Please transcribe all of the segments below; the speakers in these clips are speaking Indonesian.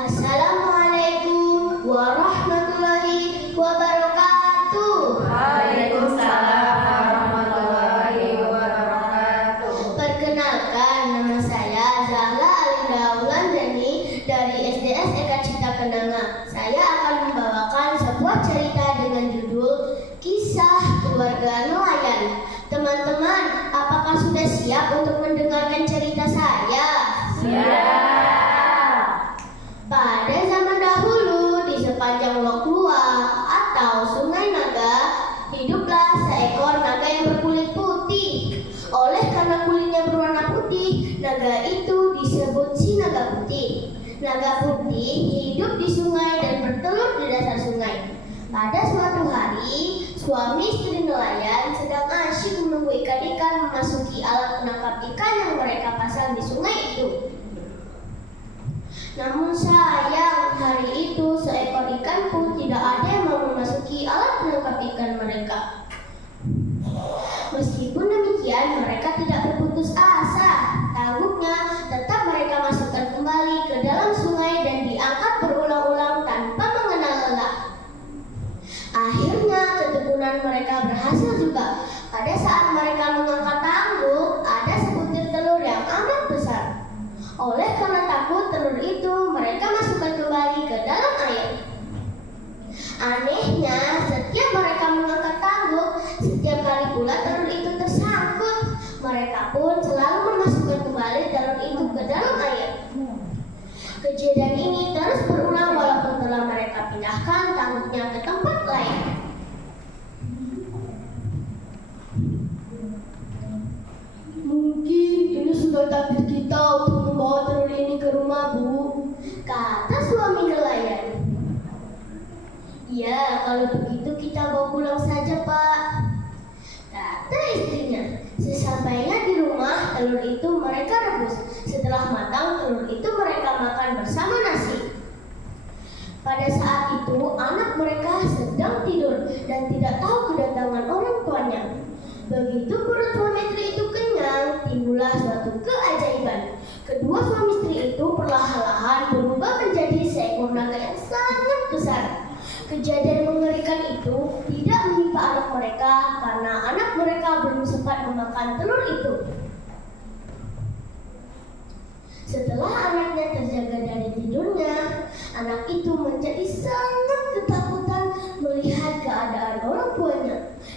Assalamualaikum warahmatullahi wabarakatuh. Waalaikumsalam warahmatullahi wabarakatuh. Perkenalkan, nama saya Zahla Alinda Wulandani dari SDS Eka Cipta Kenanga. Saya akan membawakan sebuah cerita dengan judul Kisah Keluarga Nelayan. Teman-teman, apakah sudah siap untuk mendengarkan cerita saya? Siap. Pada zaman dahulu, di sepanjang Lok Luang atau Sungai Naga, hiduplah seekor naga yang berkulit putih. Oleh karena kulitnya berwarna putih, naga itu disebut si naga putih. Naga putih hidup di sungai dan bertelur di dasar sungai. Pada suatu hari, suami istri nelayan sedang asyik menunggu ikan-ikan memasuki alat penangkap ikan yang mereka pasang di sungai itu. Namun sayang, hari itu seekor ikan pun tidak ada yang mau memasuki alat penangkap ikan mereka. Meskipun demikian, mereka tidak berputus asa. Tangguknya tetap mereka masukkan kembali ke dalam sungai dan diangkat berulang-ulang tanpa mengenal lelah. Akhirnya ketekunan mereka berhasil juga. Pada saat mereka mengangkat tangguk, ada sebutir telur yang amat besar. Oleh karena takut telur itu, mereka masukkan kembali ke dalam air. Anehnya, setiap mereka mengangkat tangguk, setiap kali pula telur itu tersangkut. Mereka pun selalu memasukkan kembali telur itu ke dalam air. Kejadian ini terus berulang walaupun telah mereka pindahkan tangguknya ke tempat lain. Mungkin ini sudah takdir kita untuk membawa telur ini ke rumah, Bu, kata suami nelayan. Ya, kalau begitu kita bawa pulang saja, Pak, kata istrinya. Sesampainya di rumah, telur itu mereka rebus. Setelah matang, telur itu mereka makan bersama nasi. Pada saat itu, anak mereka sedang tidur dan tidak tahu kedatangan orang tuanya. Begitu perut suami istri itu kenyang, timbullah suatu keajaiban. Kedua suami istri itu perlahan-lahan berubah menjadi seekor naga yang sangat besar. Kejadian mengerikan itu tidak menimpa anak mereka karena anak mereka belum sempat memakan telur itu. Setelah anaknya terjaga dari tidurnya, anak itu menjadi sangat ketakutan melihat keadaan orang tuanya.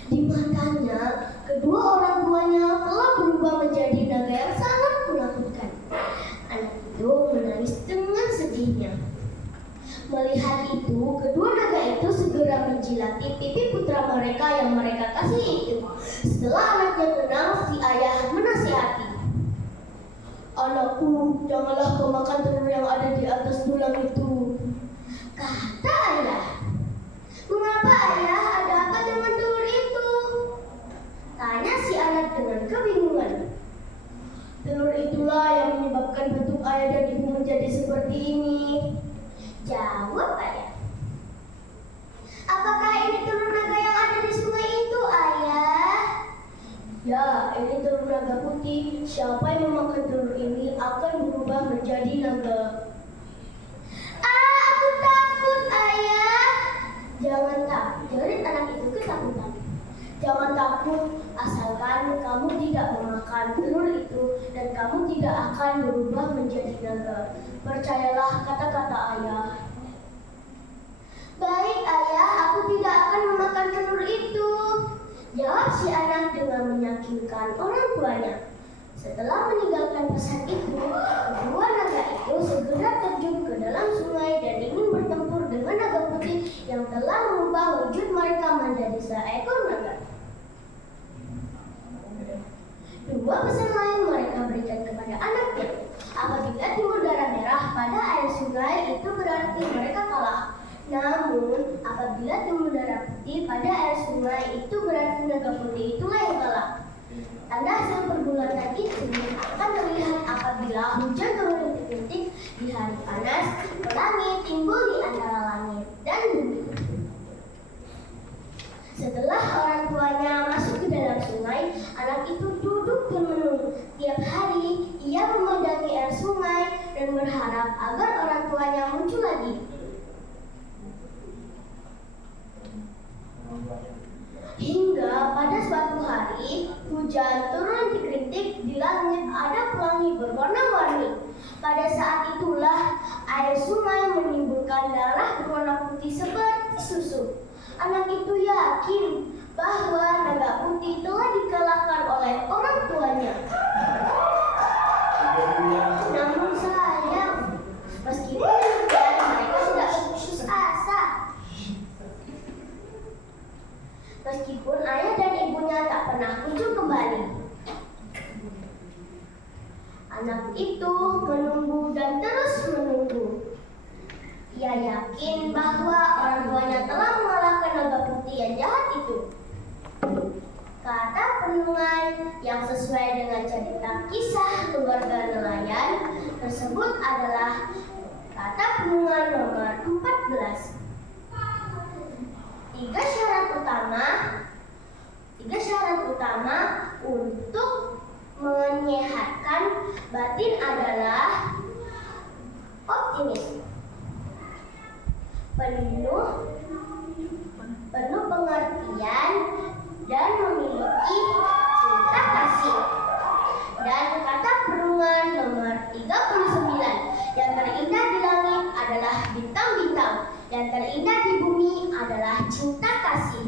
Di matanya, kedua orang tuanya telah berubah menjadi naga yang sangat menakutkan. Anak itu menangis dengan sedihnya. Melihat itu, kedua naga itu segera menjilati pipi putra mereka yang mereka kasihi itu. Setelah anaknya tenang, si ayah menasihati. Anakku, janganlah kau makan telur yang ada di atas tulang itu, kata ayah. Mengapa ayah, ada apa dengan telur itu? Tanya si anak dengan kebingungan. Telur itulah yang menyebabkan bentuk ayah dan ibu menjadi seperti ini, jawab ayah. Apakah ini telur naga yang ada di sungai itu, ayah? Ya, ini telur naga putih. Siapa yang memakan telur ini akan berubah menjadi naga. Aku takut, ayah. Jangan takut, jerit anak itu ketakutan. Jangan takut, asalkan kamu tidak memakan telur itu dan kamu tidak akan berubah menjadi naga. Percayalah kata-kata ayah. Baik ayah, aku tidak akan memakan telur itu, jawab si anak dengan meyakinkan orang tuanya. Setelah meninggalkan pesan itu, kedua naga itu segera terjun ke dalam sungai dan ingin bertempur dengan naga putih yang telah mengubah wujud mereka menjadi seekor naga. Dua pesan lain mereka berikan kepada anaknya. Apabila timbul darah merah pada air sungai, itu berarti mereka kalah. Namun, apabila timbul darah putih pada air sungai, itu berarti naga putih itulah yang kalah. Tanda hasil pergulatan itu akan terlihat apabila hujan turun rintik-rintik di hari panas, pelangi timbul di antara langit dan bumi. Setelah orang tuanya masuk ke dalam sungai, anak itu duduk dan menunggu. Tiap hari ia memandangi air sungai dan berharap agar orang tuanya muncul pelangi berwarna-warni. Pada saat itulah air sungai menimbulkan darah berwarna putih seperti susu. Anak itu yakin bahwa naga putih telah dikalahkan oleh orang tuanya. Namun sayang, meskipun demikian mereka tidak berputus asa. Meskipun ayah dan ibunya tak pernah kunjung kembali. Anak itu menunggu dan terus menunggu. Ia yakin bahwa orang tuanya telah mengalahkan naga putih yang jahat itu. Kata penengai yang sesuai dengan cerita kisah keluarga nelayan tersebut adalah kata penengai nomor 14. Tiga syarat utama untuk menyehatkan batin adalah optimis, penuh pengertian, dan memiliki cinta kasih. Dan kata perenungan nomor 39, yang terindah di langit adalah bintang-bintang, yang terindah di bumi adalah cinta kasih.